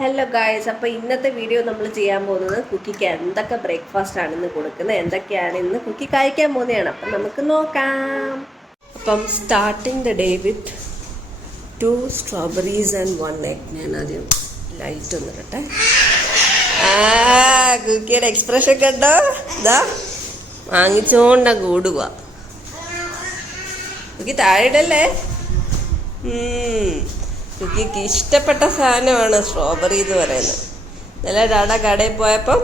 Hello guys, അപ്പോൾ ഇന്നത്തെ video നമ്മൾ ചെയ്യാൻ പോകുന്നത് കുക്കിക്ക് എന്തൊക്കെ ബ്രേക്ക്ഫാസ്റ്റ് ആണ് ഇന്ന് കൊടുക്കുന്നത്, എന്തൊക്കെയാണ് ഇന്ന് കുക്കി കഴിക്കാൻ പോകുന്നതാണ്. അപ്പം നമുക്ക് നോക്കാം. അപ്പം starting the day with 2 strawberries and 1 egg. ഞാൻ ആദ്യം ലൈറ്റ് ഒന്ന് ഇടട്ടെ. കുക്കിയുടെ എക്സ്പ്രഷൻ കണ്ടോ? ഇതാ വാങ്ങിച്ചോണ്ട കൂടുക. കുക്കി താഴെ ഇടല്ലേ. കുക്കിക്ക് ഇഷ്ടപ്പെട്ട സാധനമാണ് സ്ട്രോബെറി എന്ന് പറയുന്നത്. നല്ല ഡാഡ കടയിൽ പോയപ്പം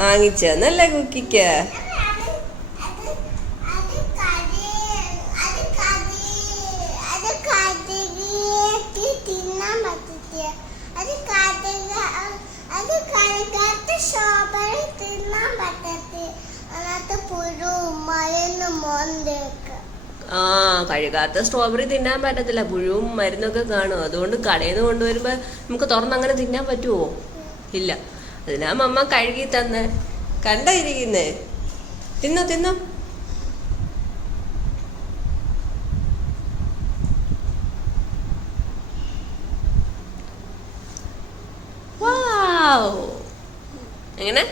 വാങ്ങിച്ചല്ലേ കുക്കിക്ക്. കഴുകാത്ത സ്ട്രോബെറി തിന്നാൻ പറ്റത്തില്ല, പുഴുവും മരുന്നൊക്കെ കാണും. അതുകൊണ്ട് കടയിൽ നിന്ന് കൊണ്ടുവരുമ്പോൾ നമുക്ക് തുറന്നങ്ങനെ തിന്നാൻ പറ്റുമോ? ഇല്ല. അതിനാ അമ്മ കഴുകി തന്നെ കണ്ടായിരിക്കുന്നേ. തിന്നോ തിന്നോ. എങ്ങനെ?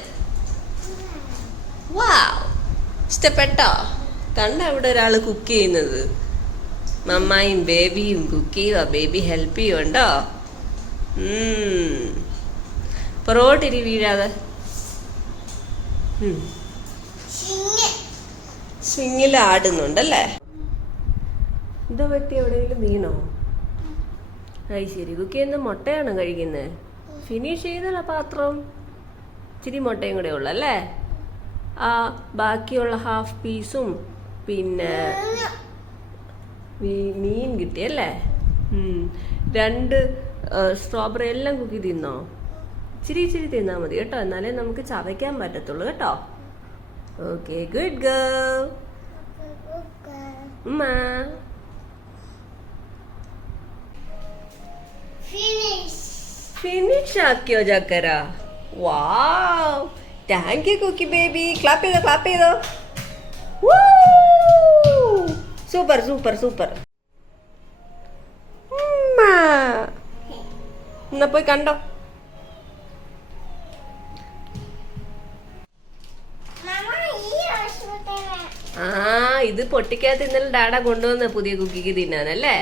വാവ്, ഇഷ്ടപ്പെട്ടോ? കണ്ട ഇവിടെ ഒരാൾ കുക്ക് ചെയ്യുന്നത്. മമ്മായും ബേബിയും കുക്ക് ചെയ്യുക. ബേബി ഹെൽപ്പ് ചെയ്യുണ്ടോ? പുറകോട്ടിരി വീഴാതെ. സ്വിങ്ങിൽ ആടുന്നുണ്ടല്ലേ. ഇതോ പറ്റി എവിടെയെങ്കിലും വീണോ? അത് ശരി. കുക്ക് ചെയ്യുന്ന മുട്ടയാണോ കഴിക്കുന്നത്? ഫിനിഷ് ചെയ്തല്ല പാത്രം. ഇച്ചിരി മുട്ടയും കൂടെ ഉള്ളല്ലേ. ആ ബാക്കിയുള്ള ഹാഫ് പീസും പിന്നെ മീൻ കിട്ടിയല്ലേ. 2 സ്ട്രോബെറി എല്ലാം കുക്കി തിന്നോ? ഇച്ചിരി ഇച്ചിരി തിന്നാൽ മതി കേട്ടോ, എന്നാലേ നമുക്ക് ചവയ്ക്കാൻ പറ്റത്തുള്ളൂ കേട്ടോ. Okay, good girl. ഫിനിഷ് ആക്കിയോ ചക്കര? Wow, thank you cookie baby. Clap ചെയ്തോ, ക്ലാപ്പ് ചെയ്തോ. Super super super. എന്നാ പോയി കണ്ടോ. ഇത് പൊട്ടിക്കാത്ത ഇന്നലെ ഡാഡ കൊണ്ടുവന്ന പുതിയ കുക്കിക്ക് തിന്നാനല്ലേ.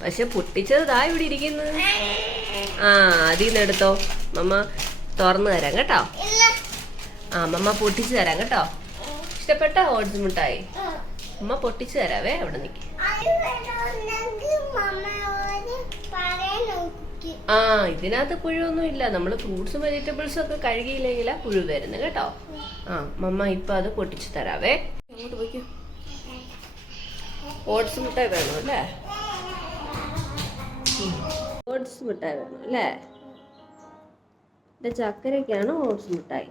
പക്ഷെ പൊട്ടിച്ചത് ദാ ഇവിടെ ഇരിക്കുന്നു. അതിന്ന് എടുത്തോ, മമ്മ തുറന്നു തരാം കേട്ടോ. മമ്മ പൊട്ടിച്ചു തരാം കേട്ടോ. ഇഷ്ടപ്പെട്ട ഓട്സ് മിഠായി അമ്മ പൊട്ടിച്ചു തരാവേ. അവിടെ നിൽക്കി. ഇതിനകത്ത് പുഴുവൊന്നും ഇല്ല. നമ്മൾ ഫ്രൂട്ട്സും വെജിറ്റബിൾസും ഒക്കെ കഴുകിയില്ലെങ്കിലാ പുഴു വരുന്നത് കേട്ടോ. മമ്മ ഇപ്പൊ അത് പൊട്ടിച്ചു തരാവേ. അങ്ങോട്ട് പോയിക്കോ. ഓട്സ് മിഠായി വേണോ അല്ലേ? ഓട്സ് മിഠായി വേണം അല്ലേ? ചക്കരക്കാണ് ഓട്സ് മിഠായി.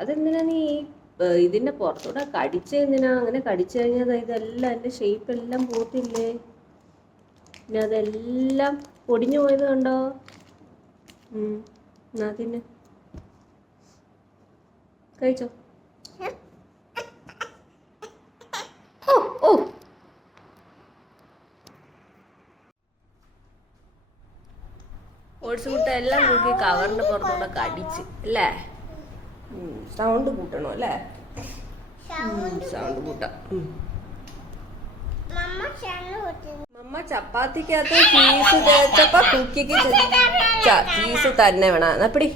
അതെന്തിനാ നീ ഇതിന്റെ പുറത്തൂടെ കടിച്ചെന്തിനാ? അങ്ങനെ കടിച്ചു കഴിഞ്ഞാൽ ഇതെല്ലാം എൻ്റെ ഷേപ്പ് എല്ലാം പോത്തില്ലേ? പിന്നെ അതെല്ലാം പൊടിഞ്ഞു പോയത് കണ്ടോ? എന്നാ തിന്നെ, കഴിച്ചോ. ഓട്സ് മുട്ട എല്ലാം കൂട്ടി കവറിന്റെ പുറത്തൂടെ കടിച്ച് അല്ലേ? സൗണ്ട് കൂട്ടണോ അല്ലേ? സൗണ്ട് കൂട്ടാം. മമ്മ ചപ്പാത്തിക്കകത്ത് ചീസ് തേച്ചപ്പോ കുക്കിക്ക് ചീസ് തന്നെ വേണം. അപ്പടി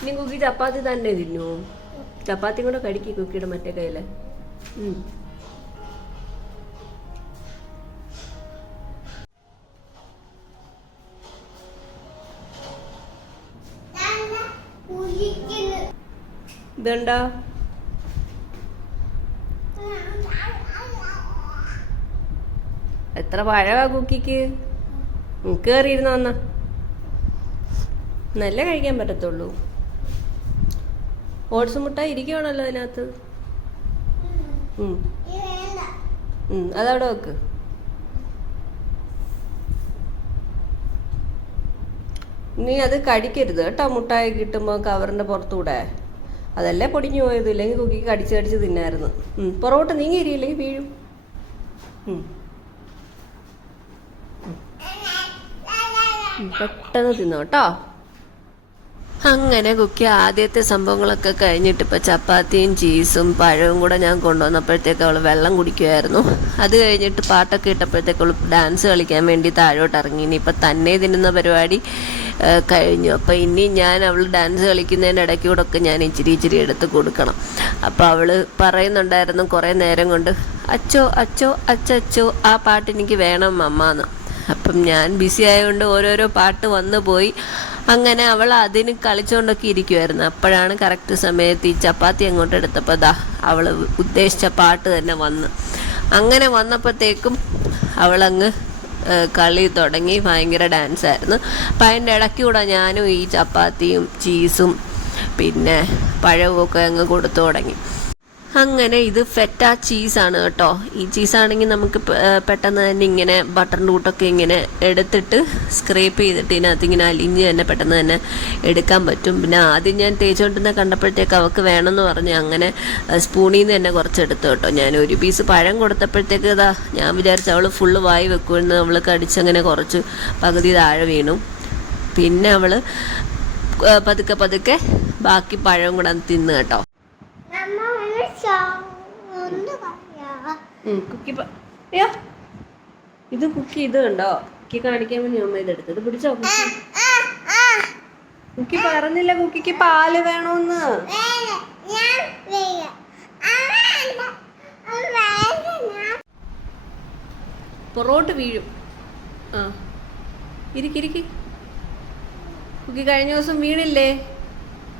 ഇനി കുക്കി ചപ്പാത്തി തന്നെ തിന്നു. ചപ്പാത്തി കൂടെ കടിക്കി കുക്കിയുടെ മറ്റേ കയ്യില്. ഇതുണ്ടോ? എത്ര പഴവാ കുക്കിക്ക്. കയറിയിരുന്നോ? വന്ന നല്ല കഴിക്കാൻ പറ്റത്തുള്ളൂ. ഓട്സ് മുട്ട ഇരിക്കുവാണല്ലോ അതിനകത്ത്. അതവിടെ വെക്ക്. നീ അത് കടിക്കരുത് കേട്ടോ. മുട്ടായി കിട്ടുമ്പോൾ കവറിന്റെ പുറത്തൂടെ അതല്ലേ പൊടിഞ്ഞു പോയത്. ഇല്ലെങ്കിൽ കുക്കിക്ക് കടിച്ച് കടിച്ച് തിന്നായിരുന്നു. പുറകോട്ട് നീങ്ങിയിരിയില്ലെങ്കിൽ വീഴും. പെട്ടെന്ന് തിന്നോ കേട്ടോ. അങ്ങനെ കുക്കി ആദ്യത്തെ സംഭവങ്ങളൊക്കെ കഴിഞ്ഞിട്ട് ഇപ്പം ചപ്പാത്തിയും ചീസും പഴവും കൂടെ ഞാൻ കൊണ്ടുവന്നപ്പോഴത്തേക്ക് അവൾ വെള്ളം കുടിക്കുമായിരുന്നു. അത് കഴിഞ്ഞിട്ട് പാട്ടൊക്കെ ഇട്ടപ്പോഴത്തേക്ക് അവൾ ഡാൻസ് കളിക്കാൻ വേണ്ടി താഴോട്ട് ഇറങ്ങി. ഇനിയിപ്പോൾ തന്നെ തിന്നുന്ന പരിപാടി കഴിഞ്ഞു. അപ്പോൾ ഇനി ഞാൻ അവൾ ഡാൻസ് കളിക്കുന്നതിൻ്റെ ഇടയ്ക്കൂടെ ഒക്കെ ഞാൻ ഇച്ചിരി എടുത്ത് കൊടുക്കണം. അപ്പോൾ അവൾ പറയുന്നുണ്ടായിരുന്നു കുറേ നേരം കൊണ്ട്, അച്ചോ അച്ചോ അച്ചോ ആ പാട്ട് എനിക്ക് വേണം മമ്മാന്ന്. അപ്പം ഞാൻ ബിസി ആയതുകൊണ്ട് ഓരോരോ പാട്ട് വന്നു പോയി. അങ്ങനെ അവൾ അതിന് കളിച്ചുകൊണ്ടൊക്കെ ഇരിക്കുമായിരുന്നു. അപ്പോഴാണ് കറക്റ്റ് സമയത്ത് ഈ ചപ്പാത്തി അങ്ങോട്ട് എടുത്തപ്പോൾ അവൾ ഉദ്ദേശിച്ച പാട്ട് തന്നെ വന്ന്. അങ്ങനെ വന്നപ്പോഴത്തേക്കും അവളങ്ങ് കളി തുടങ്ങി. ഭയങ്കര ഡാൻസായിരുന്നു. അപ്പം അതിൻ്റെ ഇടയ്ക്കൂടെ ഞാനും ഈ ചപ്പാത്തിയും ചീസും പിന്നെ പഴവും ഒക്കെ അങ്ങ് കൊടുത്തു തുടങ്ങി. അങ്ങനെ ഇത് ഫെറ്റ ചീസാണ് കേട്ടോ. ഈ ചീസാണെങ്കിൽ നമുക്ക് പെട്ടെന്ന് തന്നെ ഇങ്ങനെ ബട്ടറിൻ്റെ കൂട്ടൊക്കെ ഇങ്ങനെ എടുത്തിട്ട് സ്ക്രേപ്പ് ചെയ്തിട്ട് ഇതിനകത്ത് ഇങ്ങനെ അലിഞ്ഞ് തന്നെ പെട്ടെന്ന് തന്നെ എടുക്കാൻ പറ്റും. പിന്നെ ആദ്യം ഞാൻ തേച്ചുകൊണ്ടിരുന്ന കണ്ടപ്പോഴത്തേക്ക് അവൾക്ക് വേണമെന്ന് പറഞ്ഞ് അങ്ങനെ സ്പൂണിൽ നിന്ന് തന്നെ കുറച്ച് എടുത്തു കേട്ടോ. ഞാൻ ഒരു പീസ് പഴം കൊടുത്തപ്പോഴത്തേക്ക് ഞാൻ വിചാരിച്ചു അവൾ ഫുള്ള് വായി വെക്കുമെന്ന്. അവൾ കടിച്ചങ്ങനെ കുറച്ച് പകുതി താഴെ വീണു. പിന്നെ അവൾ പതുക്കെ ബാക്കി പഴം കൂടെ തിന്ന് കേട്ടോ. ഇത് കുക്കി ഇത് കണ്ടോ, കുക്കി കാണിക്കാൻ വേണ്ടി അമ്മ ഇതെടുത്തത്. പിടിച്ചോ കുക്കി. കുക്കി പറഞ്ഞില്ല കുക്കിക്ക് പാല് വേണോന്ന്. പുറകോട്ട് വീഴും. ആ ഇരിക്കിരിക്കി. കുക്കി കഴിഞ്ഞ ദിവസം വീണില്ലേ?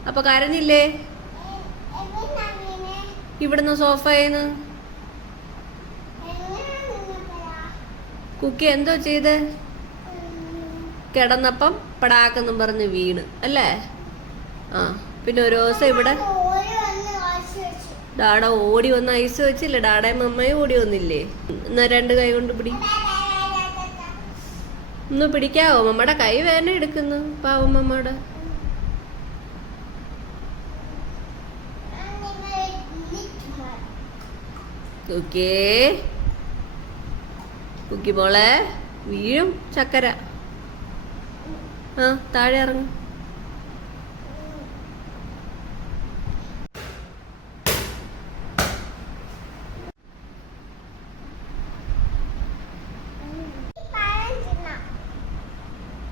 അപ്പൊ കരഞ്ഞില്ലേ? ഇവിടുന്ന് സോഫയിന്ന് കുക്കി എന്തോ ചെയ്ത് കിടന്നപ്പം പടാക്കെന്നും പറഞ്ഞ് വീണ് അല്ലേ? ആ പിന്നെ ഒരു ദിവസം ഇവിടെ ഡാഡ ഓടി വന്ന് ഐസ് വെച്ചില്ലേ? ഡാഡയും മമ്മയും ഓടി വന്നില്ലേ? എന്നാ രണ്ട് കൈ കൊണ്ട് പിടി. ഒന്ന് പിടിക്കാവോ? മമ്മയുടെ കൈ വേദന എടുക്കുന്നു പാവം മമ്മയുടെ. കുക്കേ കുക്കി മോളെ വീഴും ചക്കര. ആ താഴെ ഇറങ്ങും.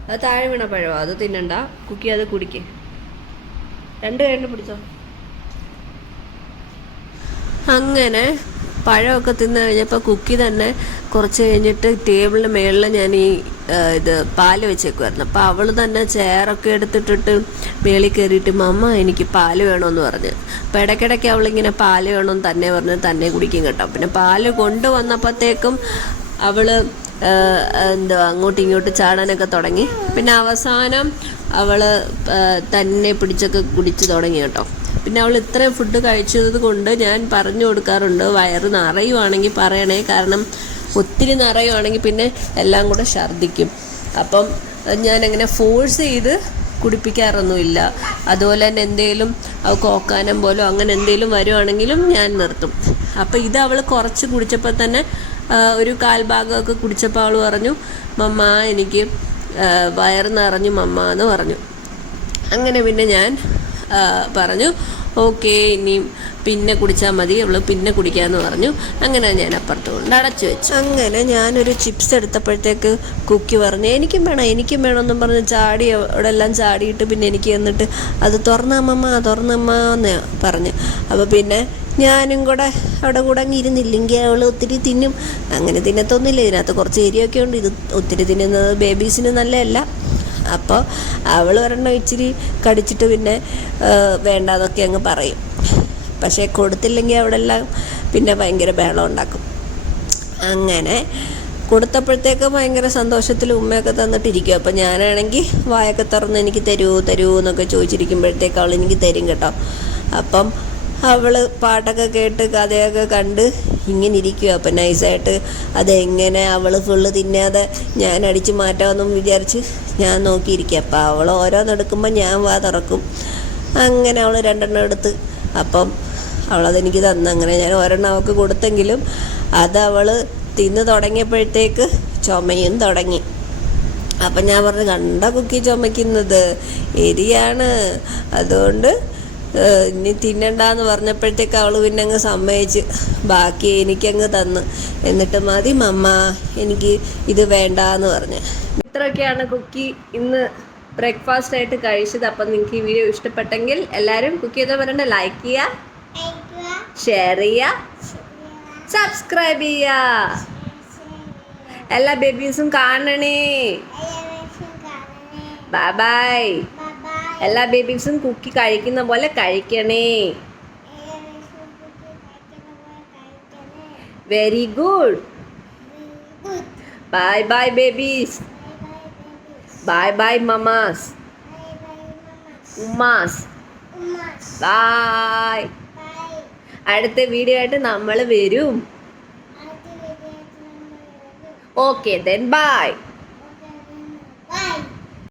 അത് താഴെ വീണ പഴവോ? അത് തിന്നണ്ട കുക്കി, അത് കുടിക്ക്. രണ്ട് കൈ പിടിച്ചോ. അങ്ങനെ പഴമൊക്കെ തിന്നു കഴിഞ്ഞപ്പോൾ കുക്കി തന്നെ കുറച്ച് കഴിഞ്ഞിട്ട് ടേബിളിൻ്റെ മേളിൽ ഞാൻ ഈ ഇത് പാല് വെച്ചേക്കുമായിരുന്നു. അപ്പോൾ അവൾ തന്നെ ചെയറൊക്കെ എടുത്തിട്ടിട്ട് മേളിൽ കയറിയിട്ട് മമ്മ എനിക്ക് പാല് വേണമെന്ന് പറഞ്ഞ്. അപ്പോൾ ഇടയ്ക്കിടയ്ക്ക് അവളിങ്ങനെ പാല് വേണമെന്ന് തന്നെ പറഞ്ഞ് തന്നെ കുടിക്കും കേട്ടോ. പിന്നെ പാല് കൊണ്ടുവന്നപ്പോഴത്തേക്കും അവൾ അങ്ങോട്ടും ഇങ്ങോട്ടും ചാടാനൊക്കെ തുടങ്ങി. പിന്നെ അവസാനം അവൾ തന്നെ പിടിച്ചൊക്കെ കുടിച്ച് തുടങ്ങി കേട്ടോ. പിന്നെ അവൾ ഇത്രയും ഫുഡ് കഴിച്ചത് കൊണ്ട് ഞാൻ പറഞ്ഞു കൊടുക്കാറുണ്ട്, വയറ് നിറയുവാണെങ്കിൽ പറയണേ. കാരണം ഒത്തിരി നിറയുവാണെങ്കിൽ പിന്നെ എല്ലാം കൂടെ ഛർദ്ദിക്കും. അപ്പം ഞാനങ്ങനെ ഫോഴ്സ് ചെയ്ത് കുടിപ്പിക്കാറൊന്നുമില്ല. അതുപോലെ തന്നെ എന്തെങ്കിലും അവൾക്ക് ഓക്കാനം പോലോ അങ്ങനെ എന്തെങ്കിലും വരുവാണെങ്കിലും ഞാൻ നിർത്തും. അപ്പം ഇത് അവൾ കുറച്ച് കുടിച്ചപ്പോൾ തന്നെ ഒരു കാൽഭാഗമൊക്കെ കുടിച്ചപ്പോൾ അവൾ പറഞ്ഞു മമ്മ എനിക്ക് വയറ് നിറഞ്ഞു മമ്മ എന്ന് പറഞ്ഞു. അങ്ങനെ പിന്നെ ഞാൻ പറഞ്ഞു ഓക്കെ ഇനിയും പിന്നെ കുടിച്ചാൽ മതി, അവൾ പിന്നെ കുടിക്കാമെന്ന് പറഞ്ഞു. അങ്ങനെ ഞാൻ അപ്പുറത്ത് കൊണ്ട് അടച്ചു വെച്ചു. അങ്ങനെ ഞാനൊരു ചിപ്സ് എടുത്തപ്പോഴത്തേക്ക് കുക്കി പറഞ്ഞു എനിക്കും വേണമെന്നും പറഞ്ഞ് ചാടി അവിടെ എല്ലാം ചാടിയിട്ട് പിന്നെ എനിക്ക് എന്നിട്ട് അത് തുറന്നമ്മ എന്ന് പറഞ്ഞു. അപ്പോൾ പിന്നെ ഞാനും കൂടെ അവിടെ കൂടെ അങ്ങ് ഇരുന്നില്ലെങ്കിൽ അവൾ ഒത്തിരി തിന്നും. അങ്ങനെ തിന്നത്തൊന്നുമില്ല, ഇതിനകത്ത് കുറച്ച് ഏരിയൊക്കെ ഉണ്ട്. ഇത് ഒത്തിരി തിന്നുന്നത് ബേബീസിന് നല്ലതല്ല. അപ്പോൾ അവൾ ഒരെണ്ണം ഇച്ചിരി കടിച്ചിട്ട് പിന്നെ വേണ്ടാതൊക്കെ അങ്ങ് പറയും. പക്ഷേ കൊടുത്തില്ലെങ്കിൽ അവിടെ എല്ലാം പിന്നെ ഭയങ്കര ബഹളം ഉണ്ടാക്കും. അങ്ങനെ കൊടുത്തപ്പോഴത്തേക്ക് ഭയങ്കര സന്തോഷത്തിൽ ഉമ്മയൊക്കെ തന്നിട്ടിരിക്കും. അപ്പം ഞാനാണെങ്കിൽ വായൊക്കെ തുറന്ന് എനിക്ക് തരൂ എന്നൊക്കെ ചോദിച്ചിരിക്കുമ്പോഴത്തേക്ക് അവൾ എനിക്ക് തരും കേട്ടോ. അപ്പം അവൾ പാട്ടൊക്കെ കേട്ട് കഥയൊക്കെ കണ്ട് ഇങ്ങനെ ഇരിക്കുക. അപ്പം നൈസായിട്ട് അതെങ്ങനെ അവൾ ഫുള്ള് തിന്നാതെ ഞാൻ അടിച്ച് മാറ്റാമെന്നും വിചാരിച്ച് ഞാൻ നോക്കിയിരിക്കുക. അപ്പം അവൾ ഓരോന്നെടുക്കുമ്പോൾ ഞാൻ വാ തുറക്കും. അങ്ങനെ അവൾ രണ്ടെണ്ണം എടുത്ത് അപ്പം അവളതെനിക്ക് തന്നു. അങ്ങനെ ഞാൻ ഒരെണ്ണം അവൾക്ക് കൊടുത്തെങ്കിലും അതവൾ തിന്ന് തുടങ്ങിയപ്പോഴത്തേക്ക് ചുമയും തുടങ്ങി. അപ്പം ഞാൻ പറഞ്ഞു, കണ്ട കുക്കി ചുമയ്ക്കുന്നത് എരിയാണ്, അതുകൊണ്ട് ഇനി തിന്നണ്ടെന്ന് പറഞ്ഞപ്പോഴത്തേക്ക് അവൾ പിന്നെ അങ്ങ് സമ്മതിച്ച് ബാക്കി എനിക്കങ്ങ് തന്ന്. എന്നിട്ട് മതി മമ്മ, എനിക്ക് ഇത് വേണ്ടാന്ന് പറഞ്ഞ്. ഇത്രയൊക്കെയാണ് കുക്കി ഇന്ന് ബ്രേക്ക്ഫാസ്റ്റ് ആയിട്ട് കഴിച്ചത്. അപ്പം നിങ്ങൾക്ക് ഈ വീഡിയോ ഇഷ്ടപ്പെട്ടെങ്കിൽ എല്ലാവരും കുക്കി ചെയ്താൽ പറയണ്ട, ലൈക്ക് ചെയ്യുക, ഷെയർ ചെയ്യുക, സബ്സ്ക്രൈബ് ചെയ്യുക. എല്ലാ ബേബീസും കാണണേ. Bye bye. എല്ലാ ബേബീസും കുക്കി കഴിക്കുന്ന പോലെ കഴിക്കണേ. Very good. Bye bye babies. Bye bye mamas, ഉമ്മാസ്. ബൈ. അടുത്ത വീഡിയോ ആയിട്ട് നമ്മൾ വരും. Okay then by.